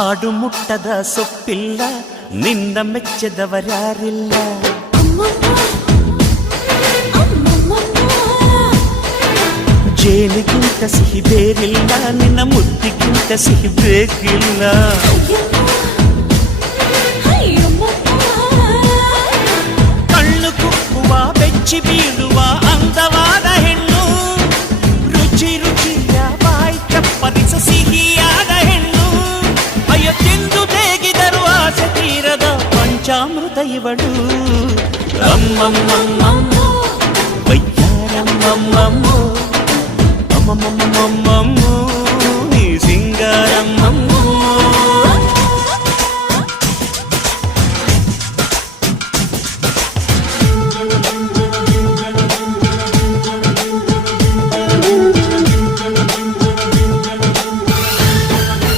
ಹಾಡು ಮುಟ್ಟದ ಸೊಪ್ಪಿಲ್ಲ, ನಿನ್ನ ಮೆಚ್ಚದವರ್ಯಾರಿಲ್ಲ. ಜೇನಿಗಿಂತ ಸಿಹಿ ಬೇರಿಲ್ಲ, ನಿನ್ನ ಮುದ್ದಿಗಿಂತ ಸಿಹಿ ಬೇಕಿಲ್ಲ. ಕಣ್ಣು ಕುಕ್ಕುವ ಬೆಚ್ಚಿ ಬೀಳುವ ಅಂದವಾದ ಹೆಣ್ಣು, ರುಚಿ ರುಚಿಯ ಬಾಯಿ ಚಪ್ಪರಿಸ ಸಿಹಿಯಾದ ಹೆಣ್ಣು. ಅಯ್ಯೋ ತಿಂದು ಬೇಗಿದರು ಆಸೆ ತೀರದ ಪಂಚಾಮೃತ ಇವಳು. ಅಮ್ಮಮ್ಮಮ್ಮಮ್ಮೋ ವಯ್ಯಾರಮ್ಮಮ್ಮಮ್ಮೋ ಅಮ್ಮಮ್ಮಮ್ಮಮ್ಮೋ ನೀ ಸಿಂಗಾರಮ್ಮ.